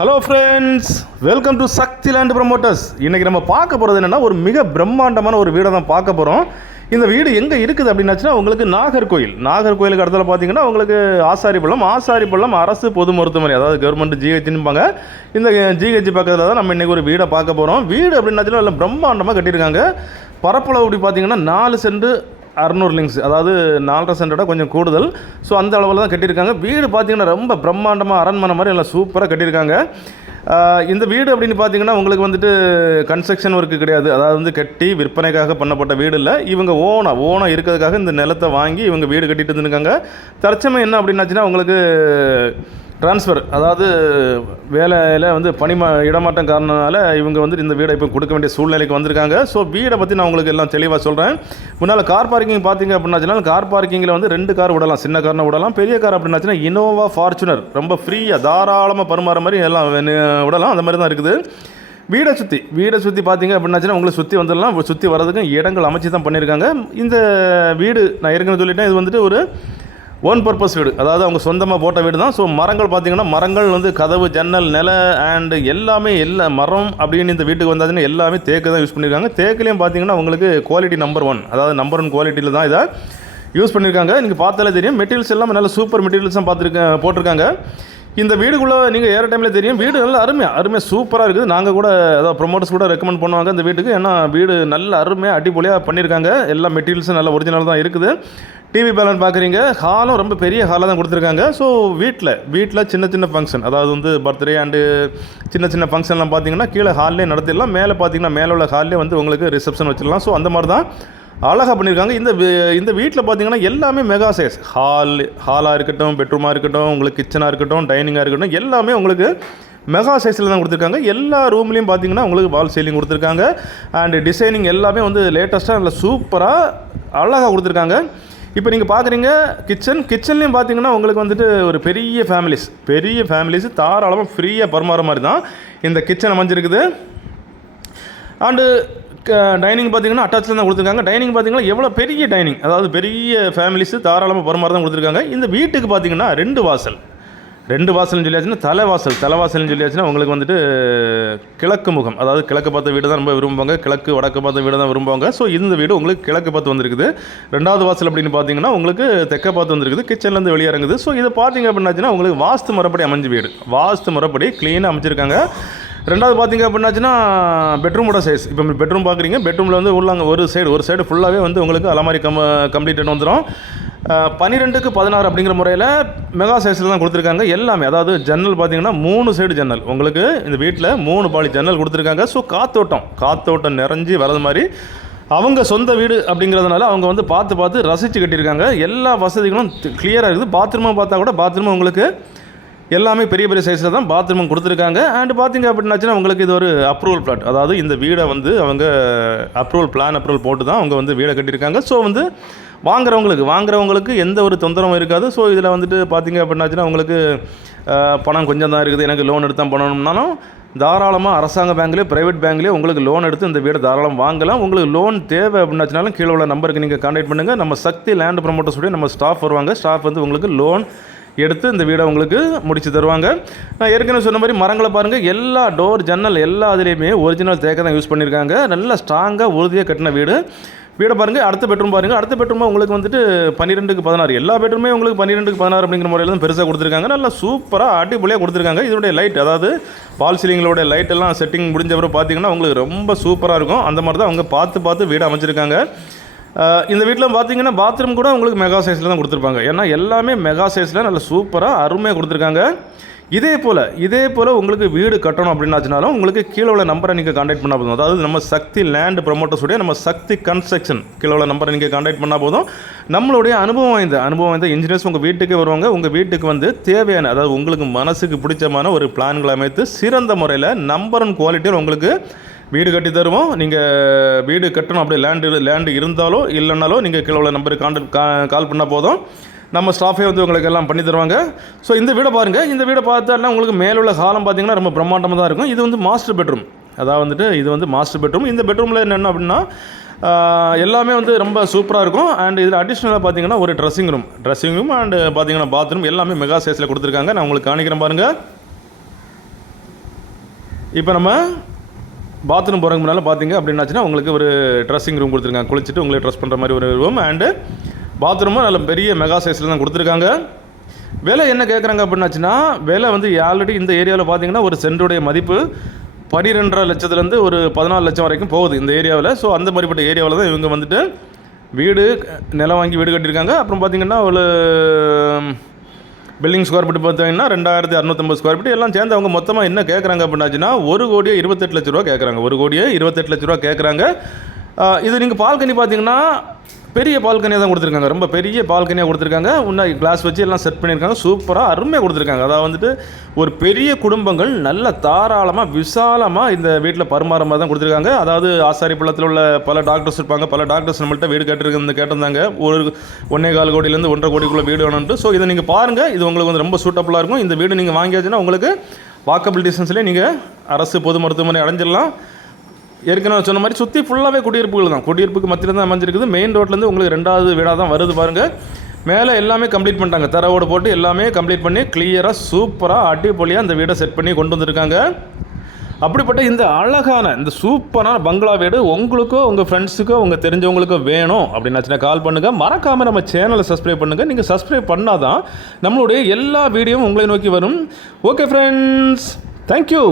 Hello friends, welcome to Shakti land promoters. இன்றைக்கி நம்ம பார்க்க போகிறது என்னென்னா, ஒரு மிக பிரம்மாண்டமான ஒரு வீடை தான் பார்க்க போகிறோம். இந்த வீடு எங்கே இருக்குது அப்படின்னாச்சுன்னா, உங்களுக்கு நாகர்கோயிலுக்கு இடத்துல பார்த்தீங்கன்னா உங்களுக்கு ஆசாரிப்பள்ளம் அரசு பொது மருத்துவமனை, அதாவது கவர்மெண்ட் ஜிஹெச்னுப்பாங்க. இந்த ஜிஹெச் பக்கத்தில் தான் நம்ம இன்றைக்கி ஒரு வீடை பார்க்க போகிறோம். வீடு அப்படின்னாச்சுன்னா இல்லை பிரம்மாண்டமாக கட்டியிருக்காங்க. பரப்பளவு அப்படி பார்த்தீங்கன்னா 4 சென்ட் 600 லிங்ஸ், அதாவது 4.5 சென்டோட கொஞ்சம் கூடுதல். ஸோ அந்த அளவில் தான் கட்டியிருக்காங்க. வீடு பார்த்திங்கன்னா ரொம்ப பிரம்மாண்டமாக அரண்மனை மாதிரி எல்லாம் சூப்பராக கட்டியிருக்காங்க. இந்த வீடு அப்படின்னு பார்த்தீங்கன்னா உங்களுக்கு வந்துட்டு கன்ஸ்ட்ரக்ஷன் ஒர்க்கு கிடையாது. அதாவது வந்து கட்டி விற்பனைக்காக பண்ணப்பட்ட வீடு இல்லை. இவங்க ஓனாக இருக்கிறதுக்காக இந்த நிலத்தை வாங்கி இவங்க வீடு கட்டிட்டு இருந்துருக்காங்க. தற்சமயம் என்ன அப்படின்னாச்சுன்னா உங்களுக்கு ட்ரான்ஸ்ஃபர், அதாவது வேலையில் வந்து இடமாட்டம் காரணனால இவங்க வந்து இந்த வீடை இப்போ கொடுக்க வேண்டிய சூழ்நிலைக்கு வந்திருக்காங்க. ஸோ வீடை பற்றி நான் உங்களுக்கு எல்லாம் தெளிவாக சொல்கிறேன். முன்னால் கார் பார்க்கிங் பார்த்தீங்க அப்படின்னாச்சுன்னா, கார் பார்க்கிங்கில் வந்து 2 கார் விடலாம். சின்ன கார்னு விடலாம். பெரிய கார் அப்படின்னாச்சுன்னா இனோவா ஃபார்ச்சுனர் ரொம்ப ஃப்ரீயாக தாராளமாக பருமாற மாதிரி எல்லாம் விடலாம். அந்த மாதிரி தான் இருக்குது. வீடை சுற்றி பார்த்தீங்க அப்படின்னாச்சுன்னா உங்களுக்கு சுற்றி வந்துடலாம். சுற்றி வர்றதுக்கு இடங்கள் அமைச்சு தான் பண்ணியிருக்காங்க. இந்த வீடு நான் ஏற்கனவே சொல்லிட்டேன், இது வந்துட்டு ஒரு ஒன் பர்பஸ் வீடு, அதாவது அவங்க சொந்தமாக போட்ட வீடு தான். ஸோ மரங்கள் பார்த்திங்கன்னா, மரங்கள் வந்து கதவு, ஜன்னல், நில அண்டு எல்லாமே மரம் அப்படின்னு இந்த வீட்டுக்கு வந்தாச்சுன்னா எல்லாமே தேக்கு தான் யூஸ் பண்ணியிருக்காங்க. தேக்குலேயும் பார்த்திங்கன்னா உங்களுக்கு குவாலிட்டி நம்பர் 1, அதாவது நம்பர் 1 குவாலிட்டியில் தான் இதை யூஸ் பண்ணியிருக்காங்க. நீங்கள் பார்த்தாலே தெரியும், மெட்டீரியல்ஸ் எல்லாமே நல்ல சூப்பர் மெட்டீரியல்ஸ் தான் போட்டிருக்காங்க. இந்த வீடுக்குள்ளே நீங்கள் ஏற டைமில் தெரியும், வீடு நல்லா அருமையாக சூப்பராக இருக்குது. நாங்கள் கூட அதாவது ப்ரொமோட்டர்ஸ் கூட ரெக்கமெண்ட் பண்ணுவாங்க இந்த வீட்டுக்கு. ஏன்னா வீடு நல்ல அருமையாக அடிப்பொலியாக பண்ணியிருக்காங்க. எல்லா மெட்டீரியல்ஸும் நல்ல ஒரிஜினல் தான் இருக்குது. டிவி பேலன் பார்க்குறீங்க. ஹாலும் ரொம்ப பெரிய ஹாலாக தான் கொடுத்துருக்காங்க. ஸோ வீட்டில் சின்ன ஃபங்க்ஷன், அதாவது வந்து பர்த்டே அண்டு சின்ன ஃபங்க்ஷன்லாம் பார்த்தீங்கன்னா கீழே ஹால்லே நடத்திடலாம். மேலே பார்த்தீங்கன்னா மேலே உள்ள ஹால்லே வந்து உங்களுக்கு ரிசப்ஷன் வச்சிடலாம். ஸோ அந்த மாதிரி தான் அழகாக பண்ணியிருக்காங்க. இந்த வீட்டில் பார்த்தீங்கன்னா எல்லாமே மெகா சைஸ். ஹாலாக இருக்கட்டும், பெட்ரூமாக இருக்கட்டும், உங்களுக்கு கிச்சனாக இருக்கட்டும், டைனிங்காக இருக்கட்டும், எல்லாமே உங்களுக்கு மெகா சைஸில் தான் கொடுத்துருக்காங்க. எல்லா ரூம்லேயும் பார்த்தீங்கன்னா உங்களுக்கு வால் சீலிங் கொடுத்துருக்காங்க. அண்டு டிசைனிங் எல்லாமே வந்து லேட்டஸ்ட்டாக நல்ல சூப்பராக அழகாக கொடுத்துருக்காங்க. இப்போ நீங்கள் பார்க்குறீங்க கிச்சன்லேயும் பார்த்தீங்கன்னா உங்களுக்கு வந்துட்டு ஒரு பெரிய ஃபேமிலிஸ் தாராளமாக ஃப்ரீயாக பரிமாற மாதிரி தான் இந்த கிச்சன் அமைஞ்சிருக்குது. அண்டு டைனிங் பார்த்தீங்கன்னா அட்டாச்சில் தான் கொடுத்துருக்காங்க. டைனிங் பார்த்தீங்கன்னா எவ்வளோ பெரிய டைனிங், அதாவது பெரிய ஃபேமிலிஸு தாராளமாக பரிமாற தான் கொடுத்துருக்காங்க. இந்த வீட்டுக்கு பார்த்தீங்கன்னா 2 வாசல்னு சொல்லியாச்சுன்னா தலைவாசல்னு சொல்லியாச்சுன்னா உங்களுக்கு வந்துட்டு கிழக்கு முகம், அதாவது கிழக்கு பார்த்த வீடு தான் ரொம்ப விரும்புவாங்க. வடக்கு பார்த்த வீடு தான் விரும்புவாங்க. ஸோ இந்த வீடு உங்களுக்கு கிழக்கு பார்த்து வந்திருக்குது. 2வது வாசல் அப்படின்னு பார்த்தீங்கன்னா உங்களுக்கு தெற்க பார்த்து வந்திருக்குது. கிச்சன்லேருந்து வெளியே இறங்குது. ஸோ இதை பார்த்தீங்க அப்படின்னாச்சுன்னா உங்களுக்கு வாஸ்து முறைப்படி அமைஞ்ச வீடு, வாஸ்து முறைப்படி க்ளீனாக அமைச்சிருக்காங்க. 2வது பார்த்தீங்க அப்படின்னாச்சுன்னா பெட்ரூமோட சைஸ். இப்போ பெட்ரூம் பார்க்குறீங்க, பெட்ரூமில் வந்து உள்ளாங்க ஒரு சைடு ஃபுல்லாகவே வந்து உங்களுக்கு அலமாரி கம்ப்ளீட்டட் வந்துடும். 12க்கு 16 அப்படிங்கிற முறையில் மெகா சைஸில் தான் கொடுத்துருக்காங்க எல்லாமே. அதாவது ஜன்னல் பார்த்தீங்கன்னா 3 சைடு ஜன்னல், உங்களுக்கு இந்த வீட்டில் 3 பாலி ஜன்னல் கொடுத்துருக்காங்க. ஸோ காத்தோட்டம் நிறைஞ்சி வரது மாதிரி அவங்க சொந்த வீடு அப்படிங்கிறதுனால அவங்க வந்து பார்த்து ரசித்து கட்டியிருக்காங்க. எல்லா வசதிகளும் கிளியராக இருக்குது. பாத்ரூமாக பார்த்தா கூட பாத்ரூம் உங்களுக்கு எல்லாமே பெரிய சைஸில் தான் பாத்ரூம் கொடுத்துருக்காங்க. அண்டு பார்த்தீங்க அப்படின்னாச்சுன்னா உங்களுக்கு இது ஒரு அப்ரூவல் பிளாட், அதாவது இந்த வீடை வந்து அவங்க அப்ரூவல் போட்டு தான் அவங்க வந்து வீடை கட்டியிருக்காங்க. ஸோ வந்து வாங்குறவங்களுக்கு எந்த ஒரு தொந்தரவும் இருக்காது. ஸோ இதில் வந்துட்டு பார்த்தீங்க அப்படின்னாச்சுன்னா உங்களுக்கு பணம் கொஞ்சம் தான் இருக்குது, எனக்கு லோன் எடுத்து தான் பண்ணணும்னாலும் தாராளமாக அரசாங்க பேங்க்லேயோ ப்ரைவேட் பேங்க்லேயோ உங்களுக்கு லோன் எடுத்து இந்த வீடை தாராளமாக வாங்கலாம். உங்களுக்கு லோன் தேவை அப்படின்னாச்சுனாலும் கீழே உள்ள நம்பருக்கு நீங்கள் கான்டாக்ட் பண்ணுங்கள். நம்ம சக்தி லேண்ட் ப்ரமோட்டர்ஸுடைய நம்ம ஸ்டாஃப் வருவாங்க. ஸ்டாஃப் வந்து உங்களுக்கு லோன் எடுத்து இந்த வீடை உங்களுக்கு முடித்து தருவாங்க. நான் ஏற்கனவே சொன்ன மாதிரி மரங்களை பாருங்கள், எல்லா டோர் ஜன்னல் எல்லா அதுலேயுமே ஒரிஜினல் தேக்க தான் யூஸ் பண்ணியிருக்காங்க. நல்லா ஸ்ட்ராங்காக உறுதியாக கட்டின வீடை பாருங்கள். அடுத்த பெட்ரூம் உங்களுக்கு வந்துட்டு 12க்கு 16, எல்லா பெட்ரூமே உங்களுக்கு 12க்கு 16 அப்படிங்கிற முறையில் தான் பெருசாக கொடுத்துருக்காங்க. நல்லா சூப்பராக அடிப்பொலியாக கொடுத்துருக்காங்க. இதோடைய லைட், அதாவது வால் சீலிங்களோட லைட் எல்லாம் செட்டிங் முடிஞ்சவரை பார்த்தீங்கன்னா உங்களுக்கு ரொம்ப சூப்பராக இருக்கும். அந்த மாதிரி தான் அவங்க பார்த்து வீடு அமைச்சிருக்காங்க. இந்த வீட்டில் பார்த்தீங்கன்னா பாத்ரூம் கூட உங்களுக்கு மெகா சைஸில் தான் கொடுத்துருப்பாங்க. ஏன்னா எல்லாமே மெகா சைஸில் நல்ல சூப்பராக அருமையாக கொடுத்துருக்காங்க. இதே போல் உங்களுக்கு வீடு கட்டணும் அப்படின்னாச்சுனாலும் உங்களுக்கு கீழே உள்ள நம்பரை நீங்கள் கான்டாக்ட் பண்ணால் போதும். அதாவது நம்ம சக்தி லேண்ட் ப்ரமோட்டர்ஸுடைய நம்ம சக்தி கன்ஸ்ட்ரக்ஷன் கீழே உள்ள நம்பரை நீங்கள் கான்டாக்ட் பண்ணால் போதும். நம்மளுடைய அனுபவம் வாய்ந்த இன்ஜினியர்ஸ் உங்கள் வீட்டுக்கே வருவாங்க. உங்கள் வீட்டுக்கு வந்து தேவையான, அதாவது உங்களுக்கு மனசுக்கு பிடிச்சமான ஒரு பிளான்களை அமைத்து சிறந்த முறையில் நம்பர் 1 குவாலிட்டியில் உங்களுக்கு வீடு கட்டி தருவோம். நீங்கள் வீடு கட்டணும் அப்படி லேண்டு இருந்தாலோ இல்லைனாலோ நீங்கள் கீழே உள்ள நம்பருக்கு கால் பண்ணால் போதும். நம்ம ஸ்டாஃபே வந்து உங்களுக்கு எல்லாம் பண்ணி தருவாங்க. ஸோ இந்த வீடை பாருங்கள். இந்த வீடை பார்த்தாலும் உங்களுக்கு மேலுள்ள ஹாலம் பார்த்தீங்கன்னா ரொம்ப பிரம்மாண்டமாக தான் இருக்கும். இது வந்து மாஸ்டர் பெட்ரூம், அதாவது வந்துட்டு இது வந்து மாஸ்டர் பெட்ரூம். இந்த பெட்ரூமில் என்னென்ன அப்படின்னா எல்லாமே வந்து ரொம்ப சூப்பராக இருக்கும். அண்ட் இதில் அடிஷ்னலாக பார்த்தீங்கன்னா ஒரு ட்ரெஸ்ஸிங் ரூம் அண்டு பார்த்தீங்கன்னா பாத்ரூம் எல்லாமே மெகா சைஸில் கொடுத்துருக்காங்க. நான் உங்களுக்கு காணிக்கிறேன் பாருங்கள். இப்போ நம்ம பாத்ரூம் போகிறதுக்கு முன்னால் பார்த்தீங்க அப்படின்னாச்சுன்னா உங்களுக்கு ஒரு ட்ரெஸ்ஸிங் ரூம் கொடுத்துருக்காங்க. குளிச்சுட்டு உங்களுக்கு ட்ரெஸ் பண்ணுற மாதிரி ஒரு ரூம் அண்டு பாத்ரூமும் நல்ல பெரிய மெகா சைஸில் தான் கொடுத்துருக்காங்க. விலை என்ன கேட்குறாங்க அப்படின்னாச்சுன்னா விலை வந்து ஆல்ரெடி இந்த ஏரியாவில் பார்த்தீங்கன்னா ஒரு சென்டுடைய மதிப்பு 12.5 லட்சத்துலேருந்து ஒரு 14 லட்சம் வரைக்கும் போகுது இந்த ஏரியாவில். ஸோ அந்த மாதிரிப்பட்ட ஏரியாவில் தான் இவங்க வந்துட்டு வீடு நிலம் வாங்கி வீடு கட்டியிருக்காங்க. அப்புறம் பார்த்திங்கன்னா ஒரு பில்டிங் ஸ்கொயர் ஃபீட் பார்த்தீங்கன்னா 2650 ஸ்கொயர் ஃபீட் எல்லாம் சேர்ந்து அவங்க மொத்தமாக என்ன கேட்குறாங்க அப்படின்னாச்சுன்னா 1,28 லட்ச ரூபா கேட்குறாங்க. 1,28 லட்ச ரூபா கேட்குறாங்க. இது நீங்கள் பால்கனி பார்த்தீங்கன்னா பெரிய பால்கனியாக தான் கொடுத்துருக்காங்க. ரொம்ப பெரிய பால்கனியாக கொடுத்துருக்காங்க. இன்னும் கிளாஸ் வச்சு எல்லாம் செட் பண்ணியிருக்காங்க. சூப்பராக அருமையாக கொடுத்துருக்காங்க. அதாவது வந்துட்டு ஒரு பெரிய குடும்பங்கள் நல்ல தாராளமாக விசாலமாக இந்த வீட்டில் பரிமாற மாதிரி தான் கொடுத்துருக்காங்க. அதாவது ஆசாரிப்பள்ளத்தில் உள்ள பல டாக்டர்ஸ் இருப்பாங்க. பல டாக்டர்ஸ் நம்மள்ட்ட வீடு கேட்டிருந்தாங்க. ஒரு 1.25 கோடியிலேருந்து 1.5 கோடிக்குள்ளே வீடு வேணும்ட்டு. ஸோ இதை நீங்கள் பாருங்கள். இது உங்களுக்கு வந்து ரொம்ப சூட்டபுளாக இருக்கும். இந்த வீடு நீங்கள் வாங்கியாச்சுன்னா உங்களுக்கு வாக்கபிள் டிஸ்டன்ஸ்லேயே நீங்கள் அரசு பொது மருத்துவமனை அடைஞ்சிடலாம். ஏற்கனவே சொன்ன மாதிரி சுற்றி ஃபுல்லாகவே குடியிருப்புகள் தான். குடியிருப்புக்கு மத்தியில் தான் அமைஞ்சிருக்குது. மெயின் ரோட்லேருந்து உங்களுக்கு 2வது வீடாக தான் வருது பாருங்கள். மேலே எல்லாமே கம்ப்ளீட் பண்ணிட்டாங்க. தரவோடு போட்டு எல்லாமே கம்ப்ளீட் பண்ணி கிளியராக சூப்பராக அடிப்பொலியாக இந்த வீடை செட் பண்ணி கொண்டு வந்திருக்காங்க. அப்படிப்பட்ட இந்த அழகான இந்த சூப்பரான பங்களா வீடு உங்களுக்கோ உங்கள் ஃப்ரெண்ட்ஸுக்கோ உங்கள் தெரிஞ்சவங்களுக்கோ வேணும் அப்படின்னாச்சுன்னா கால் பண்ணுங்கள். மறக்காமல் நம்ம சேனலை சப்ஸ்கிரைப் பண்ணுங்கள். நீங்கள் சப்ஸ்கிரைப் பண்ணால் தான் நம்மளுடைய எல்லா வீடியோவும் உங்களை நோக்கி வரும். Okay friends, thank you.